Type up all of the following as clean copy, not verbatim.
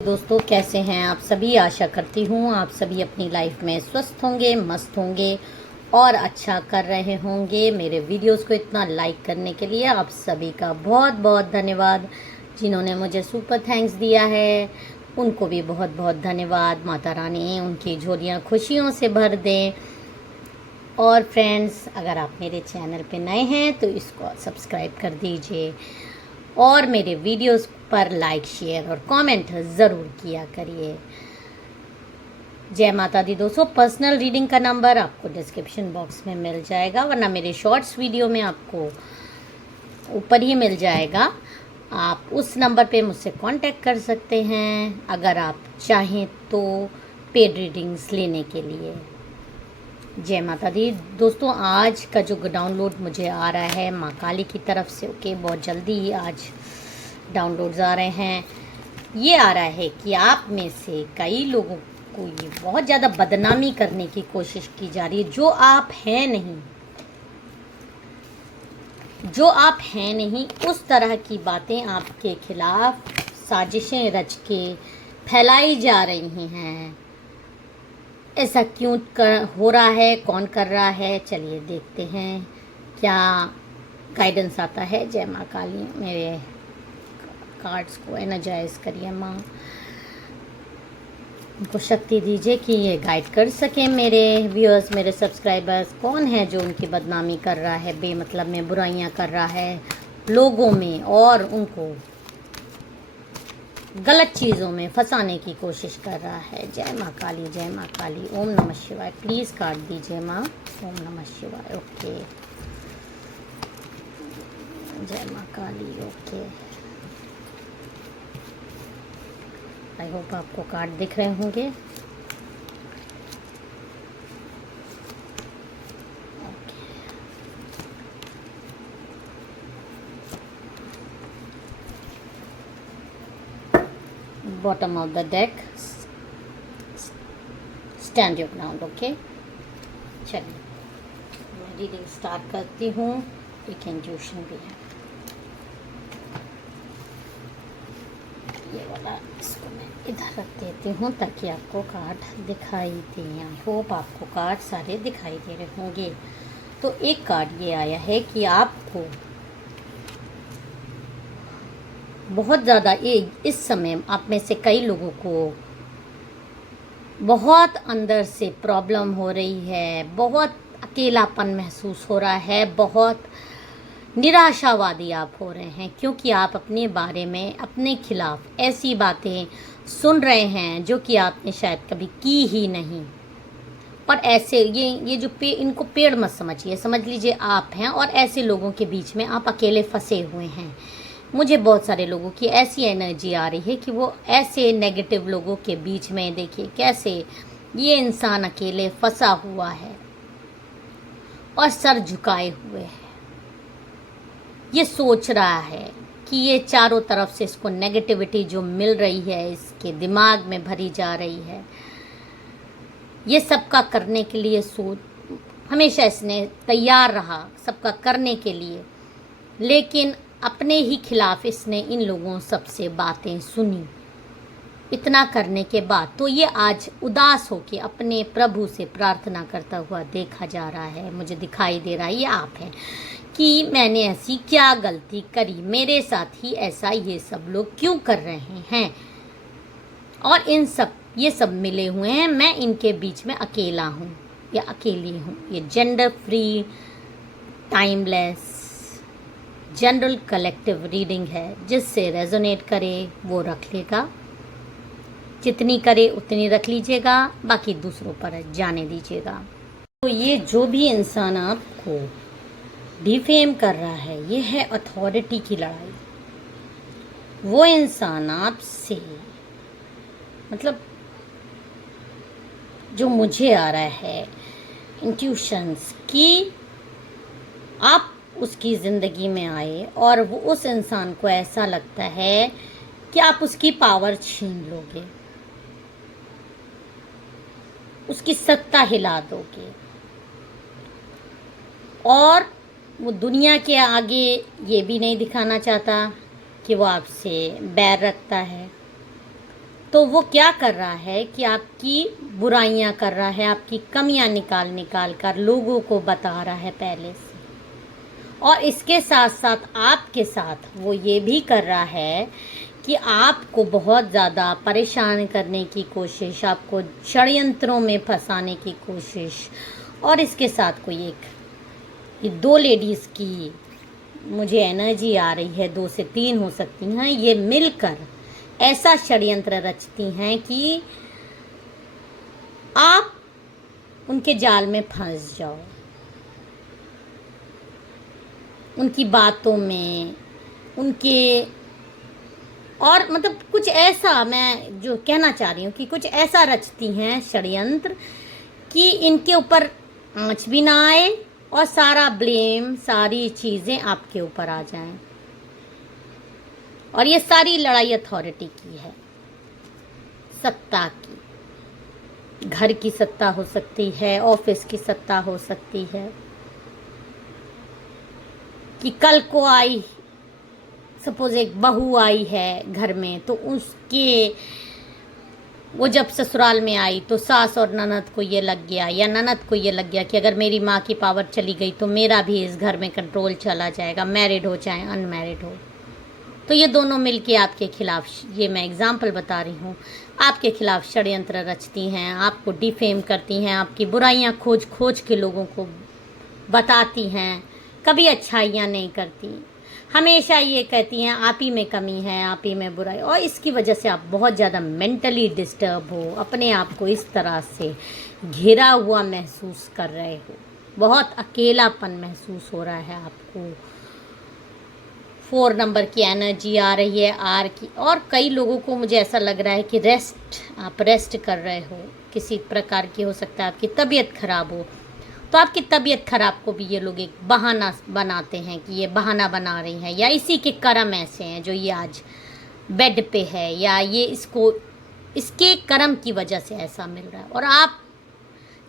दोस्तों, कैसे हैं आप सभी। आशा करती हूँ आप सभी अपनी लाइफ में स्वस्थ होंगे, मस्त होंगे और अच्छा कर रहे होंगे। मेरे वीडियोस को इतना लाइक करने के लिए आप सभी का बहुत बहुत धन्यवाद। जिन्होंने मुझे सुपर थैंक्स दिया है उनको भी बहुत बहुत धन्यवाद। माता रानी उनकी झोलियाँ खुशियों से भर दें। और फ्रेंड्स, अगर आप मेरे चैनल पे नए हैं तो इसको सब्सक्राइब कर दीजिए और मेरे वीडियोस पर लाइक, शेयर और कमेंट ज़रूर किया करिए। जय माता दी दोस्तों। पर्सनल रीडिंग का नंबर आपको डिस्क्रिप्शन बॉक्स में मिल जाएगा, वरना मेरे शॉर्ट्स वीडियो में आपको ऊपर ही मिल जाएगा। आप उस नंबर पे मुझसे कांटेक्ट कर सकते हैं अगर आप चाहें तो पेड रीडिंग्स लेने के लिए। जय माता दी दोस्तों। आज का जो डाउनलोड मुझे आ रहा है माँ काली की तरफ से, ओके, बहुत जल्दी ही आज डाउनलोड्स आ रहे हैं। ये आ रहा है कि आप में से कई लोगों को ये बहुत ज़्यादा बदनामी करने की कोशिश की जा रही है। जो आप हैं नहीं, उस तरह की बातें आपके खिलाफ साजिशें रच के फैलाई जा रही हैं। ऐसा क्यों हो रहा है, कौन कर रहा है, चलिए देखते हैं क्या गाइडेंस आता है। जय माँ काली, मेरे कार्ड्स को एनर्जाइज करिए माँ, उनको शक्ति दीजिए कि ये गाइड कर सकें मेरे व्यूअर्स, मेरे सब्सक्राइबर्स। कौन है जो उनकी बदनामी कर रहा है, बेमतलब में बुराइयां कर रहा है लोगों में और उनको गलत चीज़ों में फंसाने की कोशिश कर रहा है। जय माँ काली, जय माँ काली। ओम नमः शिवाय। प्लीज़ कार्ड दीजिए माँ। ओम नमः शिवाय। ओके, जय माँ काली। ओके, आई होप आपको कार्ड दिख रहे होंगे। Bottom of the deck, stand your ground. Okay, चलिए मैं रीडिंग स्टार्ट करती हूँ। एक इंट्यूशन भी है ये वाला, इसको मैं इधर रख देती हूँ ताकि आपको कार्ड दिखाई दे। आई होप आपको कार्ड सारे दिखाई दे रहे होंगे। तो एक कार्ड ये आया है कि आपको बहुत ज़्यादा इस समय आप में से कई लोगों को बहुत अंदर से प्रॉब्लम हो रही है, बहुत अकेलापन महसूस हो रहा है, बहुत निराशावादी आप हो रहे हैं क्योंकि आप अपने बारे में, अपने खिलाफ ऐसी बातें सुन रहे हैं जो कि आपने शायद कभी की ही नहीं। और ऐसे ये जो इनको पेड़ मत समझिए, समझ लीजिए आप हैं और ऐसे लोगों के बीच में आप अकेले फंसे हुए हैं। मुझे बहुत सारे लोगों की ऐसी एनर्जी आ रही है कि वो ऐसे नेगेटिव लोगों के बीच में, देखिए कैसे ये इंसान अकेले फंसा हुआ है और सर झुकाए हुए है। ये सोच रहा है कि ये चारों तरफ से इसको नेगेटिविटी जो मिल रही है, इसके दिमाग में भरी जा रही है। ये सबका करने के लिए हमेशा इसने तैयार रहा सबका करने के लिए, लेकिन अपने ही खिलाफ इसने इन लोगों सबसे बातें सुनी। इतना करने के बाद तो ये आज उदास होकर अपने प्रभु से प्रार्थना करता हुआ देखा जा रहा है। मुझे दिखाई दे रहा है ये आप हैं कि मैंने ऐसी क्या गलती करी, मेरे साथ ही ऐसा ये सब लोग क्यों कर रहे हैं और ये सब मिले हुए हैं, मैं इनके बीच में अकेला हूँ या अकेली हूँ। ये gender free, timeless, general collective reading है। जिससे रेजोनेट करे वो रख लेगा, जितनी करे उतनी रख लीजिएगा, बाकी दूसरों पर जाने दीजिएगा। तो ये जो भी इंसान आपको डिफेम कर रहा है, ये है अथॉरिटी की लड़ाई। वो इंसान आपसे, मतलब जो मुझे आ रहा है इंट्यूशंस, कि आप उसकी ज़िंदगी में आए और वो उस इंसान को ऐसा लगता है कि आप उसकी पावर छीन लोगे, उसकी सत्ता हिला दोगे और वो दुनिया के आगे ये भी नहीं दिखाना चाहता कि वो आपसे बैर रखता है। तो वो क्या कर रहा है कि आपकी बुराइयां कर रहा है, आपकी कमियां निकाल निकाल कर लोगों को बता रहा है पहले से। और इसके साथ साथ आपके साथ वो ये भी कर रहा है कि आपको बहुत ज़्यादा परेशान करने की कोशिश, आपको षड्यंत्रों में फंसाने की कोशिश। और इसके साथ कोई एक ये दो लेडीज़ की मुझे एनर्जी आ रही है, 2 से 3 हो सकती हैं, ये मिलकर ऐसा षड्यंत्र रचती हैं कि आप उनके जाल में फंस जाओ, उनकी बातों में, उनके, और मतलब कुछ ऐसा, मैं जो कहना चाह रही हूँ कि कुछ ऐसा रचती हैं षड्यंत्र कि इनके ऊपर आँच भी ना आए और सारा ब्लेम, सारी चीज़ें आपके ऊपर आ जाएं। और ये सारी लड़ाई अथॉरिटी की है, सत्ता की। घर की सत्ता हो सकती है, ऑफिस की सत्ता हो सकती है, कि कल को आई, सपोज एक बहू आई है घर में, तो उसके वो जब ससुराल में आई तो सास और ननद को ये लग गया, या ननद को ये लग गया कि अगर मेरी माँ की पावर चली गई तो मेरा भी इस घर में कंट्रोल चला जाएगा, मैरिड हो चाहे अनमैरिड हो। तो ये दोनों मिलके आपके खिलाफ, ये मैं एग्जाम्पल बता रही हूँ, आपके खिलाफ षड्यंत्र रचती हैं, आपको डिफेम करती हैं, आपकी बुराइयाँ खोज खोज के लोगों को बताती हैं, कभी अच्छाइयाँ नहीं करती, हमेशा ये कहती हैं आप ही में कमी है, आप ही में बुराई। और इसकी वजह से आप बहुत ज़्यादा मेंटली डिस्टर्ब हो, अपने आप को इस तरह से घिरा हुआ महसूस कर रहे हो, बहुत अकेलापन महसूस हो रहा है आपको। 4 नंबर की एनर्जी आ रही है, आर की। और कई लोगों को मुझे ऐसा लग रहा है कि आप रेस्ट कर रहे हो, किसी प्रकार की, हो सकता है आपकी तबीयत खराब हो, तो आपकी तबीयत खराब को भी ये लोग एक बहाना बनाते हैं कि ये बहाना बना रही हैं, या इसी के कर्म ऐसे हैं जो ये आज बेड पे है, या ये इसके कर्म की वजह से ऐसा मिल रहा है। और आप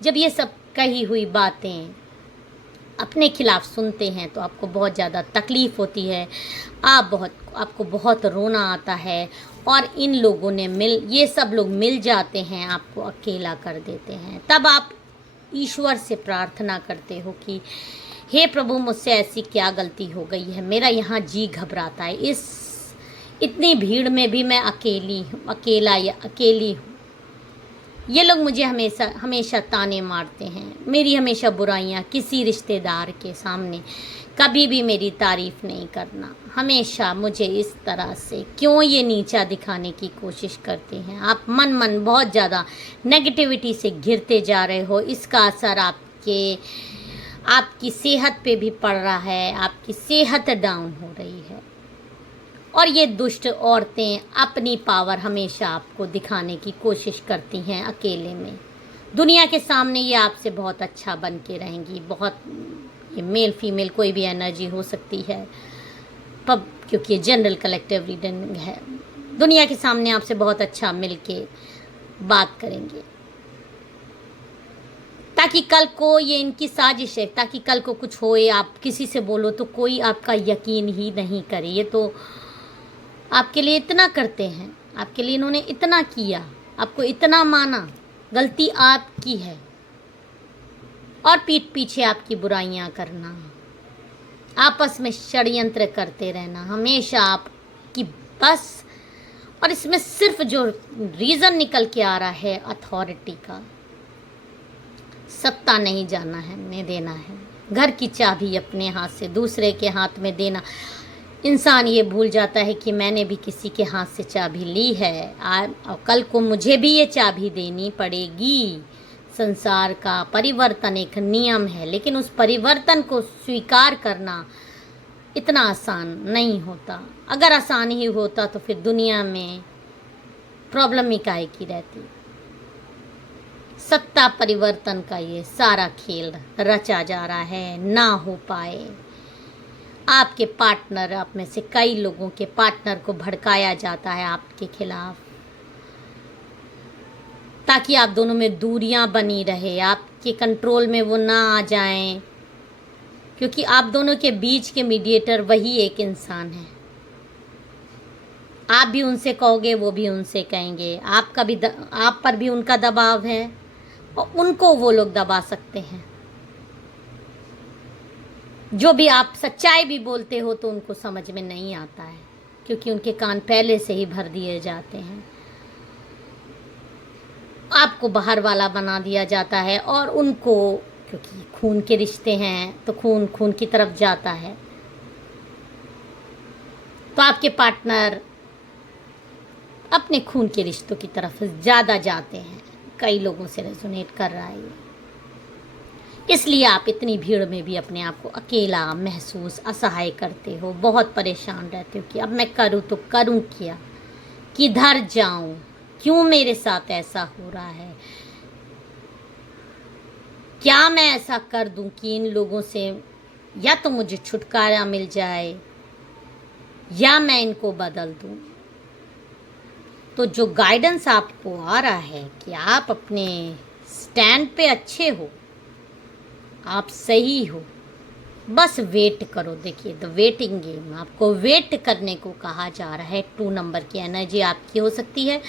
जब ये सब कही हुई बातें अपने खिलाफ सुनते हैं तो आपको बहुत ज़्यादा तकलीफ़ होती है, आपको बहुत रोना आता है। और इन लोगों ने ये सब लोग मिल जाते हैं, आपको अकेला कर देते हैं। तब आप ईश्वर से प्रार्थना करते हो कि हे प्रभु, मुझसे ऐसी क्या गलती हो गई है, मेरा यहाँ जी घबराता है, इस इतनी भीड़ में भी मैं अकेला या अकेली हूँ। ये लोग मुझे हमेशा ताने मारते हैं, मेरी हमेशा बुराइयाँ, किसी रिश्तेदार के सामने कभी भी मेरी तारीफ़ नहीं करना, हमेशा मुझे इस तरह से क्यों ये नीचा दिखाने की कोशिश करते हैं। आप मन बहुत ज़्यादा नेगेटिविटी से घिरते जा रहे हो, इसका असर आपकी सेहत पे भी पड़ रहा है, आपकी सेहत डाउन हो रही है। और ये दुष्ट औरतें अपनी पावर हमेशा आपको दिखाने की कोशिश करती हैं अकेले में, दुनिया के सामने ये आपसे बहुत अच्छा बन के रहेंगी। बहुत, ये मेल फीमेल कोई भी एनर्जी हो सकती है, क्योंकि ये जनरल कलेक्टिव रीडिंग है। दुनिया के सामने आपसे बहुत अच्छा मिल के बात करेंगे, ताकि कल को, ये इनकी साजिश है, ताकि कल को कुछ होए, आप किसी से बोलो तो कोई आपका यकीन ही नहीं करे। ये तो आपके लिए इतना करते हैं, आपके लिए इन्होंने इतना किया, आपको इतना माना, गलती आपकी है, और पीठ पीछे आपकी बुराइयां करना, आपस में षड्यंत्र करते रहना, हमेशा आपकी बस। और इसमें सिर्फ जो रीज़न निकल के आ रहा है अथॉरिटी का, सत्ता नहीं जाना है, नहीं देना है, घर की चाबी अपने हाथ से दूसरे के हाथ में देना। इंसान ये भूल जाता है कि मैंने भी किसी के हाथ से चाबी ली है, और कल को मुझे भी ये चाबी देनी पड़ेगी। संसार का परिवर्तन एक नियम है, लेकिन उस परिवर्तन को स्वीकार करना इतना आसान नहीं होता। अगर आसान ही होता तो फिर दुनिया में प्रॉब्लम ही काहे की रहती। सत्ता परिवर्तन का ये सारा खेल रचा जा रहा है, ना हो पाए। आपके पार्टनर, आप में से कई लोगों के पार्टनर को भड़काया जाता है आपके खिलाफ, ताकि आप दोनों में दूरियां बनी रहे, आपके कंट्रोल में वो ना आ जाएं, क्योंकि आप दोनों के बीच के मीडिएटर वही एक इंसान है। आप भी उनसे कहोगे, वो भी उनसे कहेंगे। आपका भी आप पर भी उनका दबाव है और उनको वो लोग दबा सकते हैं। जो भी आप सच्चाई भी बोलते हो तो उनको समझ में नहीं आता है, क्योंकि उनके कान पहले से ही भर दिए जाते हैं। आपको बाहर वाला बना दिया जाता है और उनको, क्योंकि खून के रिश्ते हैं तो खून खून की तरफ जाता है। तो आपके पार्टनर अपने खून के रिश्तों की तरफ ज़्यादा जाते हैं। कई लोगों से रेजोनेट कर रहा है ये। इसलिए आप इतनी भीड़ में भी अपने आप को अकेला महसूस, असहाय करते हो, बहुत परेशान रहते हो कि अब मैं करूँ तो करूँ क्या, किधर जाऊँ, क्यों मेरे साथ ऐसा हो रहा है, क्या मैं ऐसा कर दूं कि इन लोगों से या तो मुझे छुटकारा मिल जाए या मैं इनको बदल दूं। तो जो गाइडेंस आपको आ रहा है कि आप अपने स्टैंड पे अच्छे हो, आप सही हो, बस वेट करो। देखिए, द वेटिंग गेम, आपको वेट करने को कहा जा रहा है। 2 नंबर की एनर्जी आपकी हो सकती है।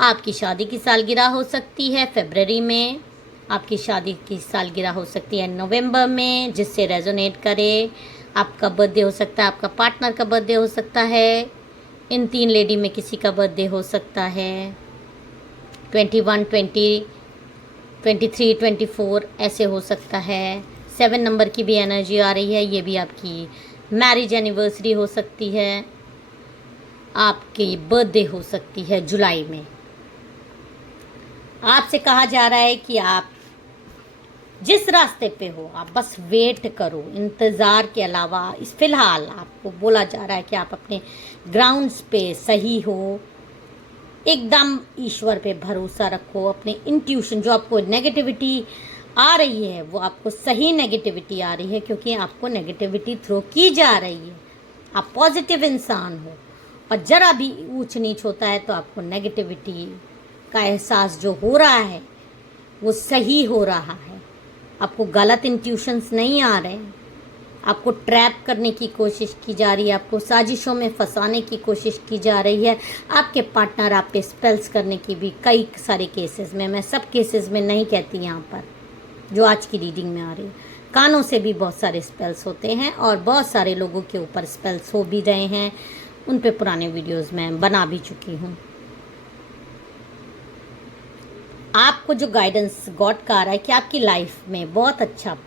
आपकी शादी की सालगिरह हो सकती है फरवरी में, आपकी शादी की सालगिरह हो सकती है नवंबर में, जिससे रेजोनेट करे। आपका बर्थडे हो सकता है, आपका पार्टनर का बर्थडे हो सकता है, इन 3 लेडी में किसी का बर्थडे हो सकता है। 21, 20, 23, 24 ऐसे हो सकता है। 7 नंबर की भी एनर्जी आ रही है, ये भी आपकी मैरिज एनिवर्सरी हो सकती है, आपकी बर्थडे हो सकती है जुलाई में। आपसे कहा जा रहा है कि आप जिस रास्ते पे हो आप बस वेट करो। इंतज़ार के अलावा इस फिलहाल आपको बोला जा रहा है कि आप अपने ग्राउंड्स पे सही हो, एकदम ईश्वर पे भरोसा रखो। अपने इंट्यूशन, जो आपको नेगेटिविटी आ रही है वो आपको सही नेगेटिविटी आ रही है, क्योंकि आपको नेगेटिविटी थ्रो की जा रही है। आप पॉजिटिव इंसान हो और ज़रा भी ऊंच नीच होता है तो आपको नेगेटिविटी का एहसास जो हो रहा है वो सही हो रहा है। आपको गलत इंट्यूशंस नहीं आ रहे हैं, आपको ट्रैप करने की कोशिश की जा रही है, आपको साजिशों में फंसाने की कोशिश की जा रही है। आपके पार्टनर आप पे स्पेल्स करने की भी कई सारे केसेस में, मैं सब केसेस में नहीं कहती यहाँ पर, जो आज की रीडिंग में आ रही है, कानों से भी बहुत सारे स्पेल्स होते हैं और बहुत सारे लोगों के ऊपर स्पेल्स हो भी रहे हैं। उन पे पुराने वीडियोस मैं बना भी चुकी हूँ। आपको जो गाइडेंस गॉड का आ रहा है कि आपकी लाइफ में बहुत अच्छा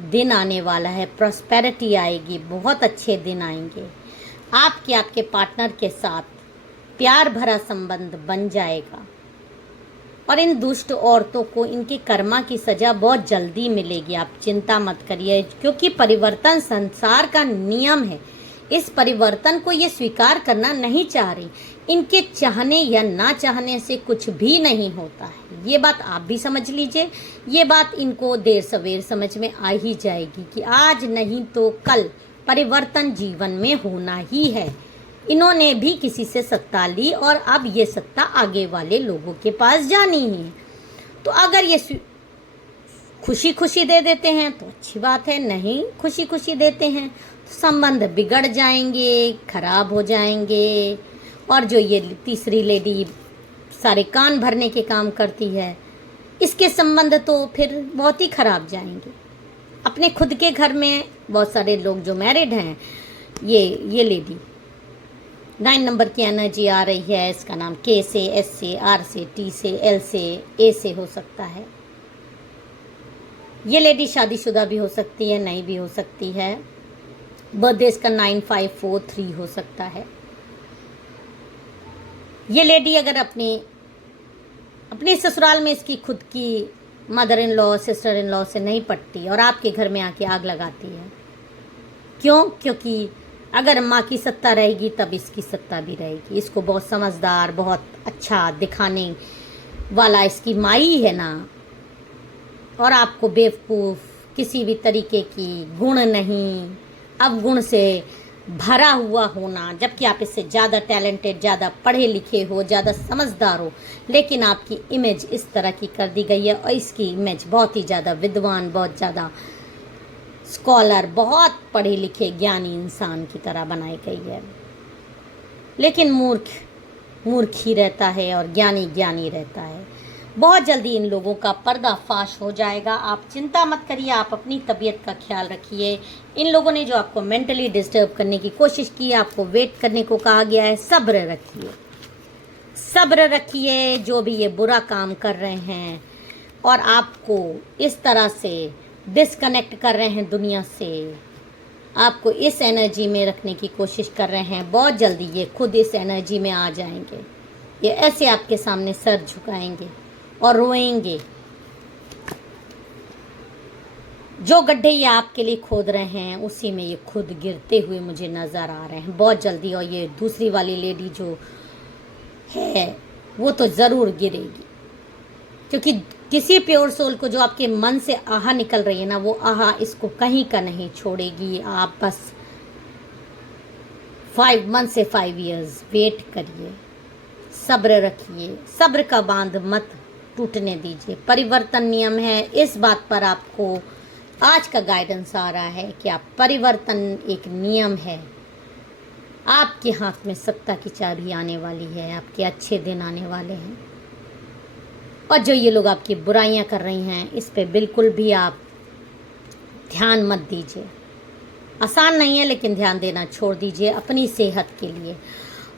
दिन आने वाला है, प्रॉस्पेरिटी आएगी, बहुत अच्छे दिन आएंगे। आपके पार्टनर के साथ प्यार भरा संबंध बन जाएगा और इन दुष्ट औरतों को इनके कर्मा की सजा बहुत जल्दी मिलेगी। आप चिंता मत करिए, क्योंकि परिवर्तन संसार का नियम है। इस परिवर्तन को ये स्वीकार करना नहीं चाह रही। इनके चाहने या ना चाहने से कुछ भी नहीं होता है, ये बात आप भी समझ लीजिए। ये बात इनको देर सवेर समझ में आ ही जाएगी कि आज नहीं तो कल परिवर्तन जीवन में होना ही है। इन्होंने भी किसी से सत्ता ली और अब ये सत्ता आगे वाले लोगों के पास जानी ही है। तो अगर ये खुशी खुशी दे देते हैं तो अच्छी बात है, नहीं खुशी खुशी देते हैं तो संबंध बिगड़ जाएंगे, खराब हो जाएंगे। और जो ये तीसरी लेडी सारे कान भरने के काम करती है, इसके संबंध तो फिर बहुत ही खराब जाएंगे। अपने खुद के घर में बहुत सारे लोग जो मैरिड हैं, ये लेडी 9 नंबर की एनर्जी आ रही है। इसका नाम के से, एस से, आर से, टी से, एल से, ए से हो सकता है। ये लेडी शादीशुदा भी हो सकती है, नहीं भी हो सकती है। बर्थडे इसका 9543 हो सकता है। ये लेडी अगर अपने ससुराल में इसकी खुद की mother in law, sister in law से नहीं पटती और आपके घर में आके आग लगाती है। क्यों? क्योंकि अगर माँ की सत्ता रहेगी तब इसकी सत्ता भी रहेगी। इसको बहुत समझदार, बहुत अच्छा दिखाने वाला इसकी माई है ना, और आपको बेवकूफ़, किसी भी तरीके की गुण नहीं, अवगुण से भरा हुआ होना, जबकि आप इससे ज़्यादा टैलेंटेड, ज़्यादा पढ़े लिखे हो, ज़्यादा समझदार हो, लेकिन आपकी इमेज इस तरह की कर दी गई है। और इसकी इमेज बहुत ही ज़्यादा विद्वान, बहुत ज़्यादा स्कॉलर, बहुत पढ़े लिखे ज्ञानी इंसान की तरह बनाई गई है। लेकिन मूर्ख मूर्ख ही रहता है और ज्ञानी ज्ञानी रहता है। बहुत जल्दी इन लोगों का पर्दाफाश हो जाएगा। आप चिंता मत करिए, आप अपनी तबीयत का ख्याल रखिए। इन लोगों ने जो आपको मेंटली डिस्टर्ब करने की कोशिश की है, आपको वेट करने को कहा गया है, सब्र रखिए, सब्र रखिए। जो भी ये बुरा काम कर रहे हैं और आपको इस तरह से डिस्कनेक्ट कर रहे हैं दुनिया से, आपको इस एनर्जी में रखने की कोशिश कर रहे हैं, बहुत जल्दी ये खुद इस एनर्जी में आ जाएंगे। ये ऐसे आपके सामने सर झुकाएंगे और रोएंगे। जो गड्ढे ये आपके लिए खोद रहे हैं उसी में ये खुद गिरते हुए मुझे नज़र आ रहे हैं बहुत जल्दी। और ये दूसरी वाली लेडी जो है वो तो ज़रूर गिरेगी, क्योंकि किसी प्योर सोल को जो आपके मन से आहा निकल रही है ना, वो आहा इसको कहीं का नहीं छोड़ेगी। आप बस 5 मंथ से 5 इयर्स वेट करिए, सब्र रखिए, सब्र का बांध मत टूटने दीजिए। परिवर्तन नियम है, इस बात पर आपको आज का गाइडेंस आ रहा है कि आप परिवर्तन एक नियम है। आपके हाथ में सत्ता की चाबी आने वाली है, आपके अच्छे दिन आने वाले हैं। और जो ये लोग आपकी बुराइयां कर रही हैं, इस पे बिल्कुल भी आप ध्यान मत दीजिए। आसान नहीं है, लेकिन ध्यान देना छोड़ दीजिए अपनी सेहत के लिए।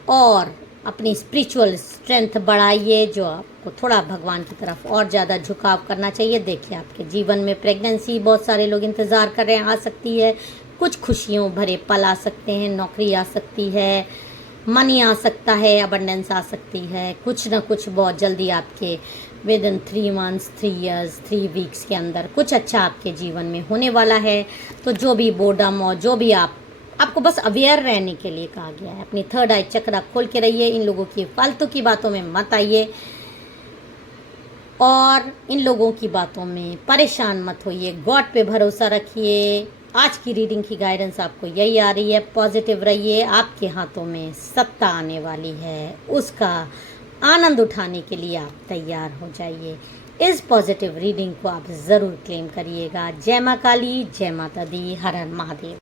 और अपनी स्पिरिचुअल स्ट्रेंथ बढ़ाइए, जो आपको थोड़ा भगवान की तरफ और ज़्यादा झुकाव करना चाहिए। देखिए आपके जीवन में प्रेगनेंसी बहुत सारे लोग इंतज़ार कर रहे हैं, आ सकती है। कुछ खुशियों भरे पल आ सकते हैं, नौकरी आ सकती है, मनी आ सकता है, अबंडेंस आ सकती है। कुछ ना कुछ बहुत जल्दी आपके with in 3 months, 3 years, 3 weeks के अंदर कुछ अच्छा आपके जीवन में होने वाला है। तो जो भी बोर्डम और जो भी आपको बस अवेयर रहने के लिए कहा गया है। अपनी थर्ड आई चक्रा खोल के रहिए, इन लोगों की फालतू की बातों में मत आइए और इन लोगों की बातों में परेशान मत होइए। गॉड पे भरोसा रखिए। आज की रीडिंग की गाइडेंस आपको यही आ रही है, पॉजिटिव रहिए। आपके हाथों में सत्ता आने वाली है, उसका आनंद उठाने के लिए आप तैयार हो जाइए। इस पॉजिटिव रीडिंग को आप ज़रूर क्लेम करिएगा। जय माँ काली, जय माता दी, हर हर महादेव।